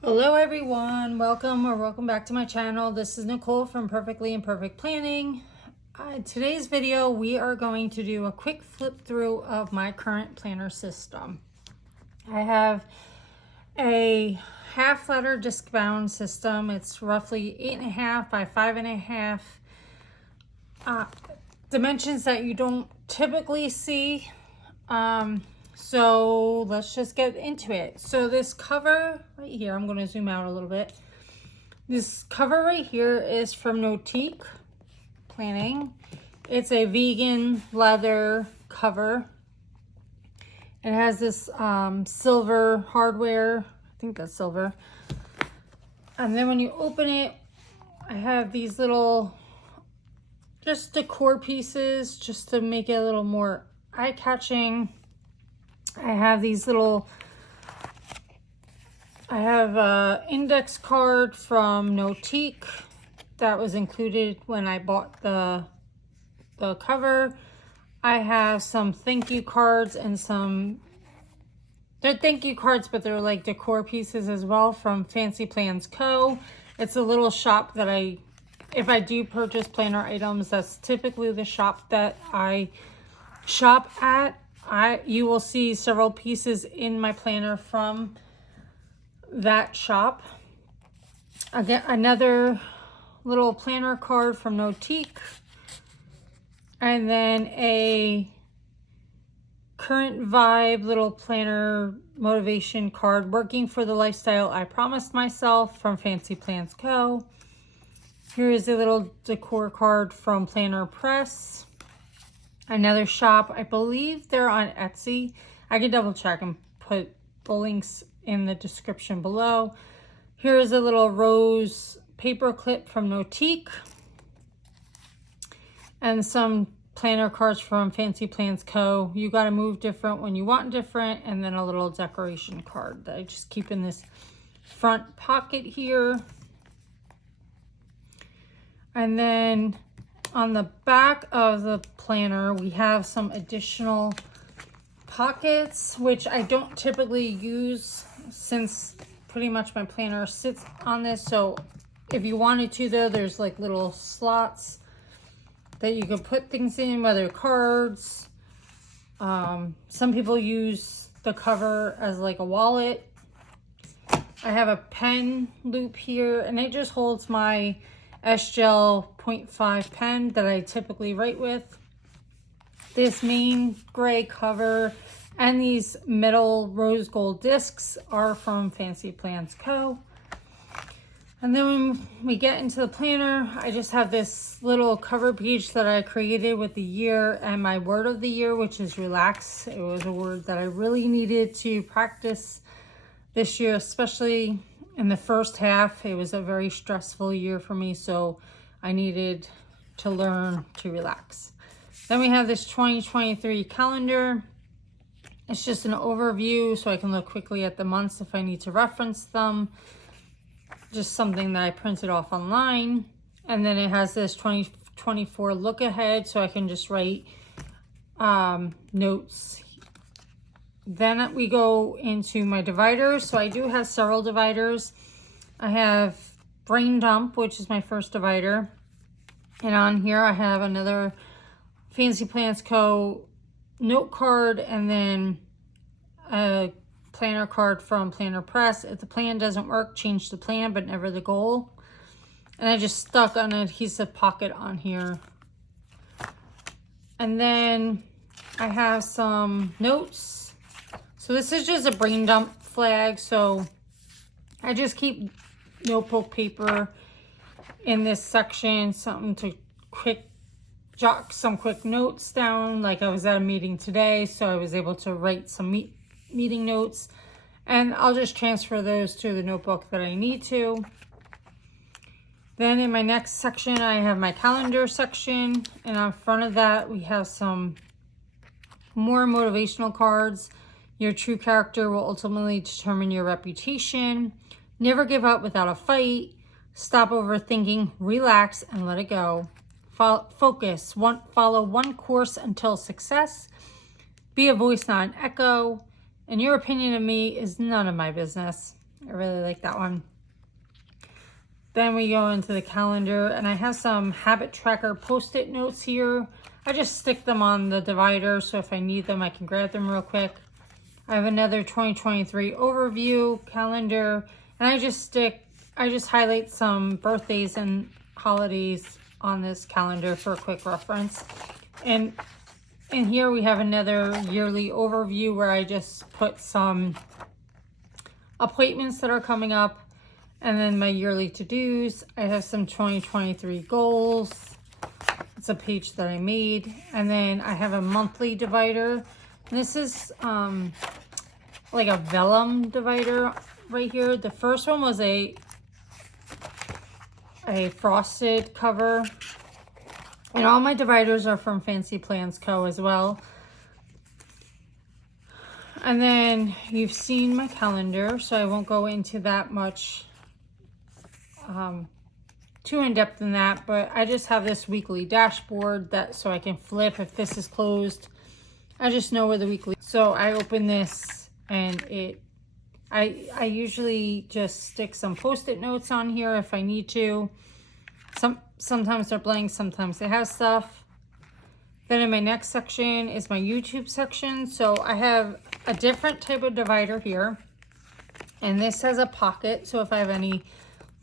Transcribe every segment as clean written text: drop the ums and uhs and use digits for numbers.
Hello everyone, welcome back to my channel. This is Nicole from Perfectly Imperfect Planning. Today's video we are going to do a quick flip through of my current planner system. I have a half ladder disc bound system. It's roughly 8.5 by 5.5 dimensions that you don't typically see. So let's just get into it. So this cover right here, I'm going to zoom out a little bit. This cover right here is from Notique Planning. It's a vegan leather cover. It has this silver hardware. I think that's silver. And then when you open it, I have these little just decor pieces just to make it a little more eye-catching. I have these little, I have an index card from Notique that was included when I bought the cover. I have some thank you cards and they're thank you cards, but they're like decor pieces as well from Fancy Plans Co. It's a little shop that if I do purchase planner items, that's typically the shop that I shop at. You will see several pieces in my planner from that shop. Again, another little planner card from Notique. And then a current vibe little planner motivation card, working for the lifestyle I promised myself, from Fancy Plans Co. Here is a little decor card from Planner Press. Another shop, I believe they're on Etsy. I can double check and put the links in the description below. Here's a little rose paper clip from Notique. And some planner cards from Fancy Plans Co. You gotta move different when you want different. And then a little decoration card that I just keep in this front pocket here. And then on the back of the planner, we have some additional pockets, which I don't typically use since pretty much my planner sits on this. So if you wanted to though, there's like little slots that you could put things in, whether cards. Some people use the cover as like a wallet. I have a pen loop here, and it just holds my S-Gel 0.5 pen that I typically write with. This main gray cover and these metal rose gold discs are from Fancy Plans Co. And then when we get into the planner, I just have this little cover page that I created with the year and my word of the year, which is relax. It was a word that I really needed to practice this year, especially in the first half. It was a very stressful year for me, so I needed to learn to relax. Then we have this 2023 calendar. It's just an overview so I can look quickly at the months if I need to reference them. Just something that I printed off online. And then it has this 2024 look ahead, so I can just write notes. Then we go into my dividers. So I do have several dividers. I have Brain Dump, which is my first divider. And on here I have another Fancy Plans Co. note card, and then a planner card from Planner Press. If the plan doesn't work, change the plan, but never the goal. And I just stuck an adhesive pocket on here. And then I have some notes. So this is just a brain dump flag. So I just keep notebook paper in this section, something to jot some quick notes down. Like I was at a meeting today, so I was able to write some meeting notes, and I'll just transfer those to the notebook that I need to. Then in my next section, I have my calendar section, and on front of that, we have some more motivational cards. Your true character will ultimately determine your reputation. Never give up without a fight. Stop overthinking, relax, and let it go. Focus. Follow one course until success. Be a voice, not an echo. And your opinion of me is none of my business. I really like that one. Then we go into the calendar, and I have some habit tracker post-it notes here. I just stick them on the divider, so if I need them, I can grab them real quick. I have another 2023 overview calendar, and I just highlight some birthdays and holidays on this calendar for a quick reference. And here we have another yearly overview where I just put some appointments that are coming up, and then my yearly to-dos. I have some 2023 goals. It's a page that I made. And then I have a monthly divider. This is like a vellum divider right here. The first one was a frosted cover. And all my dividers are from Fancy Plans Co. as well. And then you've seen my calendar, so I won't go into that much too in-depth in that, but I just have this weekly dashboard so I can flip if this is closed. I just know where the weekly, so I open this, and I usually just stick some post-it notes on here if I need to. Sometimes they're blank, sometimes they have stuff. Then in my next section is my YouTube section. So I have a different type of divider here, and this has a pocket, so if I have any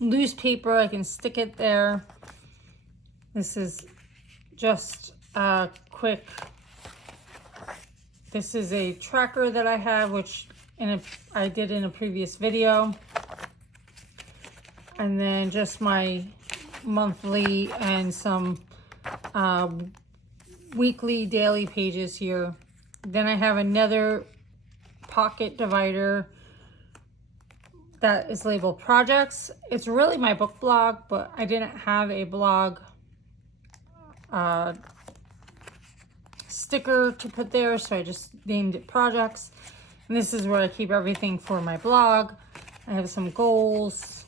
loose paper, I can stick it there. This is just a quick, this is a tracker that I have, which I did in a previous video. And then just my monthly and some weekly, daily pages here. Then I have another pocket divider that is labeled projects. It's really my book blog, but I didn't have a blog sticker to put there, so I just named it projects. And this is where I keep everything for my blog. I have some goals.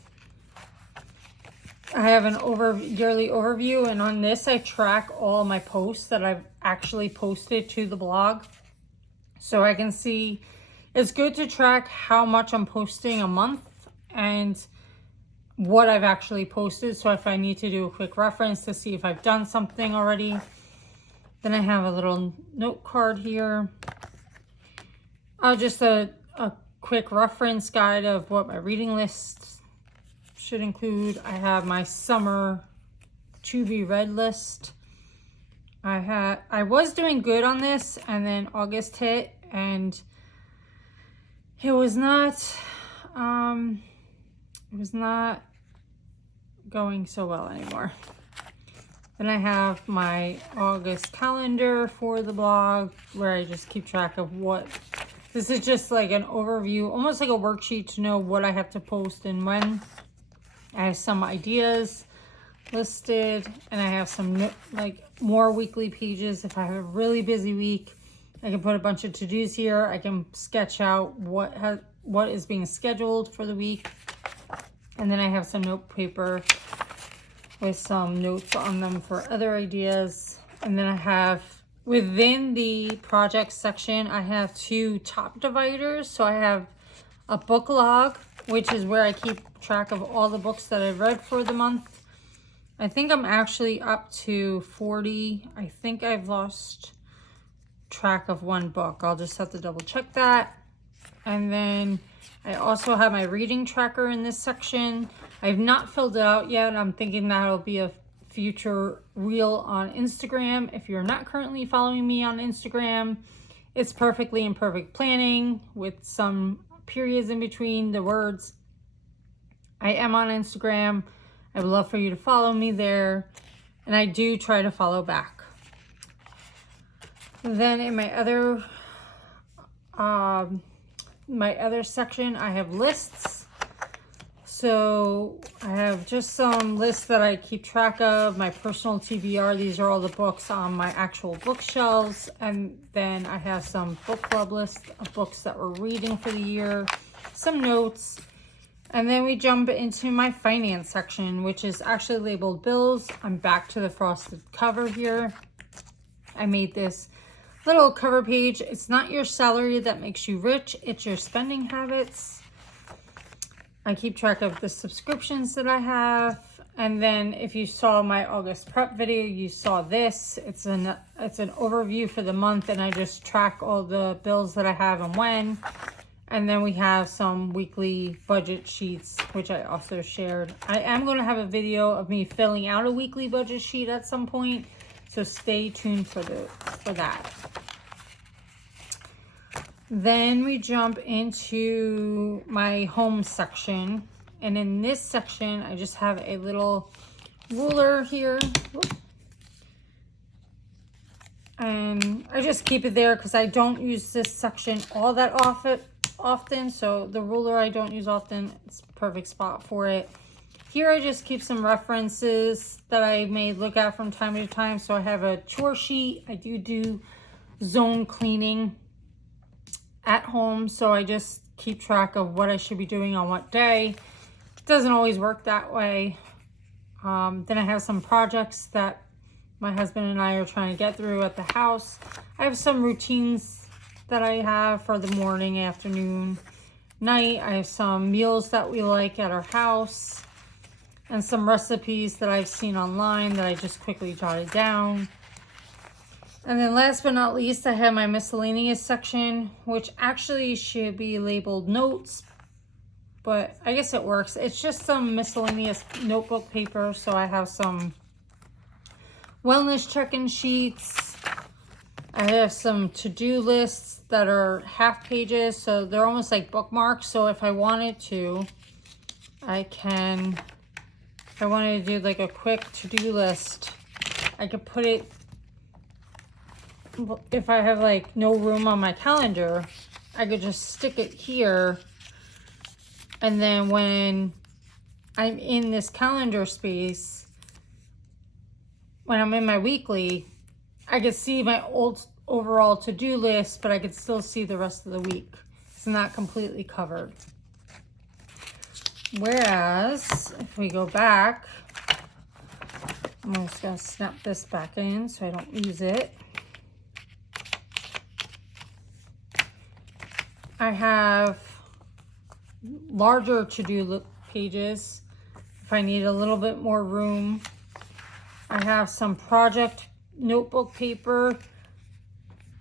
I have an yearly overview, and on this I track all my posts that I've actually posted to the blog, so I can see. It's good to track how much I'm posting a month and what I've actually posted. So if I need to do a quick reference to see if I've done something already. Then I have a little note card here. Just a quick reference guide of what my reading list should include. I have my summer to be read list. I was doing good on this, and then August hit, and it was not going so well anymore. Then I have my August calendar for the blog, where I just keep track of what, this is just like an overview, almost like a worksheet to know what I have to post and when. I have some ideas listed, and I have some like more weekly pages. If I have a really busy week, I can put a bunch of to-dos here. I can sketch out what is being scheduled for the week. And then I have some note paper with some notes on them for other ideas. And then I have, within the project section, I have two top dividers. So I have a book log, which is where I keep track of all the books that I've read for the month. I think I'm actually up to 40. I think I've lost track of one book. I'll just have to double check that. And then I also have my reading tracker in this section. I've not filled it out yet. I'm thinking that'll be a future reel on Instagram. If you're not currently following me on Instagram, it's Perfectly Imperfect Planning with some periods in between the words. I am on Instagram. I would love for you to follow me there, and I do try to follow back. Then in my other section, I have lists. So I have just some lists that I keep track of, my personal TBR. These are all the books on my actual bookshelves. And then I have some book club lists of books that we're reading for the year, some notes. And then we jump into my finance section, which is actually labeled bills. I'm back to the frosted cover here. I made this little cover page. It's not your salary that makes you rich, it's your spending habits. I keep track of the subscriptions that I have. And then if you saw my August prep video, you saw this. It's an overview for the month, and I just track all the bills that I have and when. And then we have some weekly budget sheets, which I also shared. I am going to have a video of me filling out a weekly budget sheet at some point, so stay tuned for that. Then we jump into my home section. And in this section, I just have a little ruler here. And I just keep it there because I don't use this section all that often. So the ruler I don't use often. It's a perfect spot for it. Here I just keep some references that I may look at from time to time. So I have a chore sheet. I do zone cleaning at home, so I just keep track of what I should be doing on what day. It doesn't always work that way. Then I have some projects that my husband and I are trying to get through at the house. I have some routines that I have for the morning, afternoon, night. I have some meals that we like at our house and some recipes that I've seen online that I just quickly jotted down. And then last but not least, I have my miscellaneous section, which actually should be labeled notes, but I guess it works. It's just some miscellaneous notebook paper. So I have some wellness check-in sheets. I have some to-do lists that are half pages, so they're almost like bookmarks. So if I wanted to, if I wanted to do like a quick to-do list, I could put it, if I have like no room on my calendar, I could just stick it here. And then when I'm in this calendar space, when I'm in my weekly, I could see my old overall to-do list, but I could still see the rest of the week. It's not completely covered. Whereas if we go back, I'm just gonna snap this back in so I don't lose it. I have larger to-do pages if I need a little bit more room. I have some project notebook paper.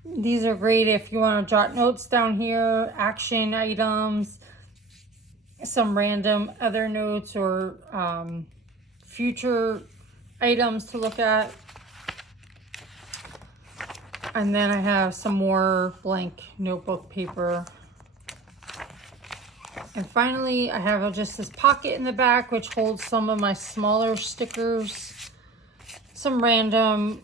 These are great if you want to jot notes down here, action items, some random other notes, or future items to look at. And then I have some more blank notebook paper. And finally, I have just this pocket in the back, which holds some of my smaller stickers, some random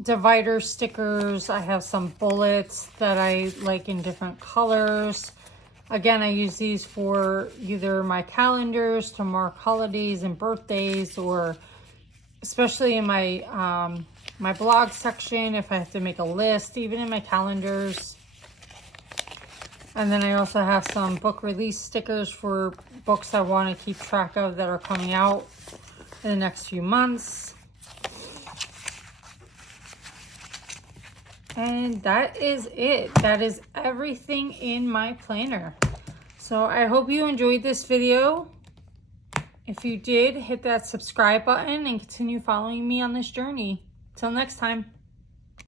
divider stickers. I have some bullets that I like in different colors. Again, I use these for either my calendars to mark holidays and birthdays, or especially in my my blog section, if I have to make a list, even in my calendars. And then I also have some book release stickers for books I want to keep track of that are coming out in the next few months. And that is it. That is everything in my planner. So I hope you enjoyed this video. If you did, hit that subscribe button and continue following me on this journey. Till next time.